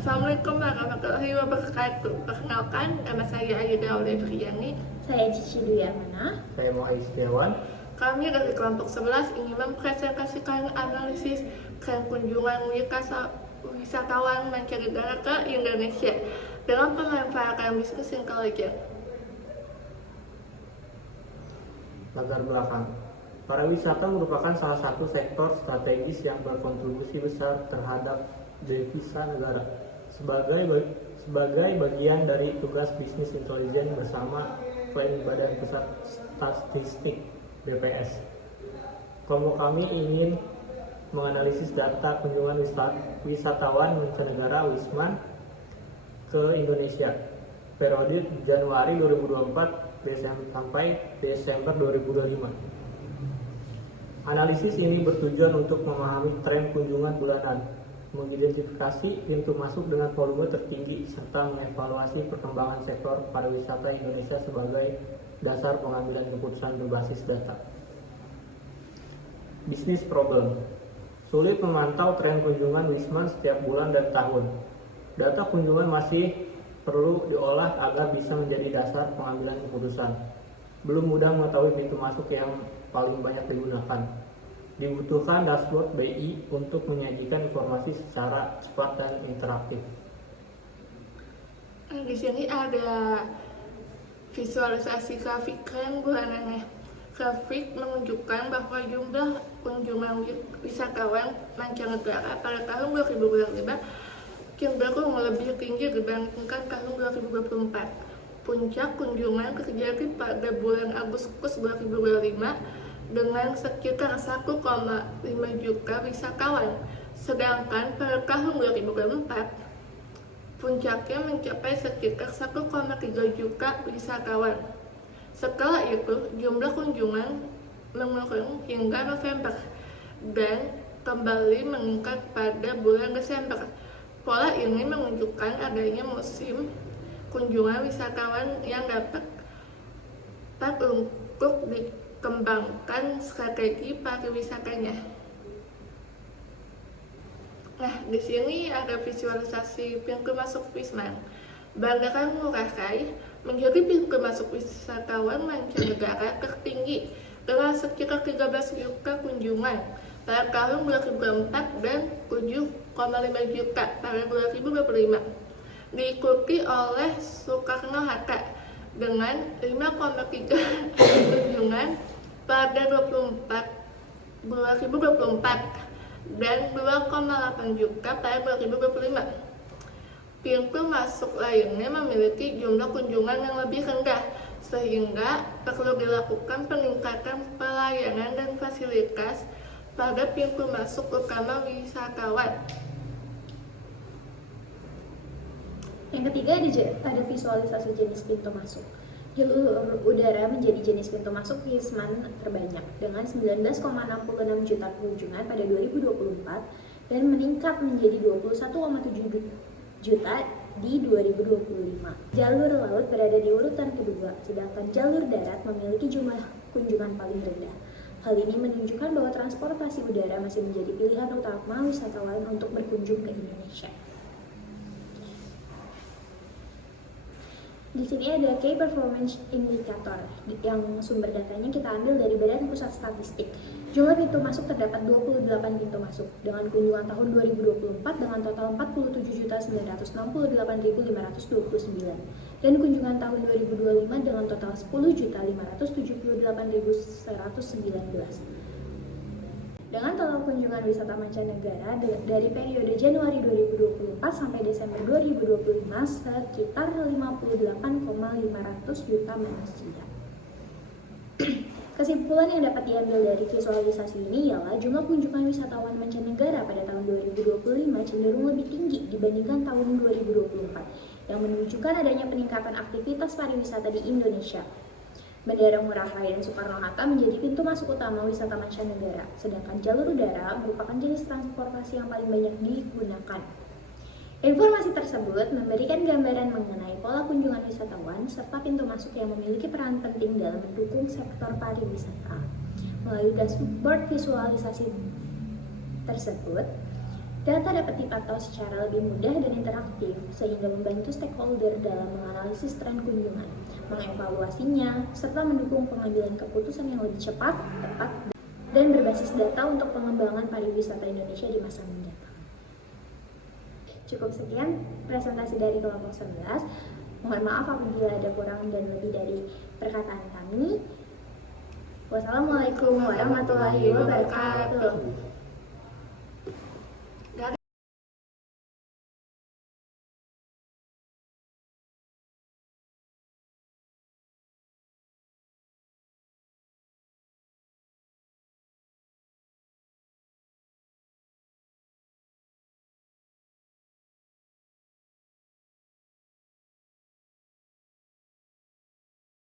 Assalamualaikum warahmatullahi wabarakatuh. Perkenalkan, nama saya Aida Olivriani. Saya Cici Dwi Amana. Saya Muaiz Setiawan. Kami dari kelompok 11 ingin mempresentasikan analisis tren kunjungan wisatawan mancanegara ke Indonesia dalam pemanfaatan bisnis intelijen. Latar belakang. Pariwisata merupakan salah satu sektor strategis yang berkontribusi besar terhadap devisa negara. Sebagai bagian dari tugas bisnis intelijen bersama Badan Pusat Statistik (BPS), kelompok kami ingin menganalisis data kunjungan wisatawan mancanegara (WISMAN) ke Indonesia periode Januari 2024 sampai Desember 2025. Analisis ini bertujuan untuk memahami tren kunjungan bulanan, mengidentifikasi pintu masuk dengan volume tertinggi, serta mengevaluasi perkembangan sektor pariwisata Indonesia sebagai dasar pengambilan keputusan berbasis data. Bisnis problem. Sulit memantau tren kunjungan WISMAN setiap bulan dan tahun. Data kunjungan masih perlu diolah agar bisa menjadi dasar pengambilan keputusan. Belum mudah mengetahui pintu masuk yang paling banyak digunakan. Dibutuhkan dashboard BI untuk menyajikan informasi secara cepat dan interaktif. Di sini ada visualisasi grafik tren bulanannya. Grafik menunjukkan bahwa jumlah kunjungan wisatawan mancanegara pada tahun 2025 cenderung lebih tinggi dibandingkan tahun 2024. Puncak kunjungan terjadi pada bulan Agustus 2025 dengan sekitar 1,5 juta wisatawan, sedangkan pada tahun 2024 puncaknya mencapai sekitar 1,3 juta wisatawan. Setelah itu, jumlah kunjungan menurun hingga November dan kembali meningkat pada bulan Desember. Pola ini menunjukkan adanya musim kunjungan wisatawan yang dapat untuk dikembangkan strategi pariwisatanya. Nah, di sini ada visualisasi pintu masuk WISMAN. Bandara Ngurah Rai menjadi pintu masuk wisatawan mancanegara tertinggi dengan sekitar 13 juta kunjungan pada tahun 2024 dan 7,5 juta pada 2025. Diikuti oleh Soekarno-Hatta dengan 5,3 kunjungan pada 2024 dan 2,8 juta pada 2025. Pintu masuk lainnya memiliki jumlah kunjungan yang lebih rendah, sehingga perlu dilakukan peningkatan pelayanan dan fasilitas pada pintu masuk utama wisatawan. Yang ketiga ada visualisasi jenis pintu masuk. Jalur udara menjadi jenis pintu masuk WISMAN terbanyak dengan 19,66 juta kunjungan pada 2024 dan meningkat menjadi 21,7 juta di 2025. Jalur laut berada di urutan kedua, sedangkan jalur darat memiliki jumlah kunjungan paling rendah. Hal ini menunjukkan bahwa transportasi udara masih menjadi pilihan utama wisatawan untuk berkunjung ke Indonesia. Di sini ada Key Performance Indicator yang sumber datanya kita ambil dari Badan Pusat Statistik. Jumlah pintu masuk terdapat 28 pintu masuk dengan kunjungan tahun 2024 dengan total 47.968.529 dan kunjungan tahun 2025 dengan total 10.578.119. Dengan total kunjungan wisata mancanegara dari periode Januari 2024 sampai Desember 2025 sekitar 58,500 juta manusia. Kesimpulan yang dapat diambil dari visualisasi ini ialah jumlah kunjungan wisatawan mancanegara pada tahun 2025 cenderung lebih tinggi dibandingkan tahun 2024, yang menunjukkan adanya peningkatan aktivitas pariwisata di Indonesia. Bandara Ngurah Rai dan Soekarno-Hatta menjadi pintu masuk utama wisata mancanegara, sedangkan jalur udara merupakan jenis transportasi yang paling banyak digunakan. Informasi tersebut memberikan gambaran mengenai pola kunjungan wisatawan serta pintu masuk yang memiliki peran penting dalam mendukung sektor pariwisata. Melalui dashboard visualisasi tersebut, Data dapat dipantau secara lebih mudah dan interaktif sehingga membantu stakeholder dalam menganalisis tren kunjungan, mengevaluasinya, serta mendukung pengambilan keputusan yang lebih cepat, tepat, dan berbasis data untuk pengembangan pariwisata Indonesia di masa mendatang. Cukup sekian presentasi dari kelompok 11. Mohon maaf apabila ada kurang dan lebih dari perkataan kami. Wassalamualaikum warahmatullahi wabarakatuh.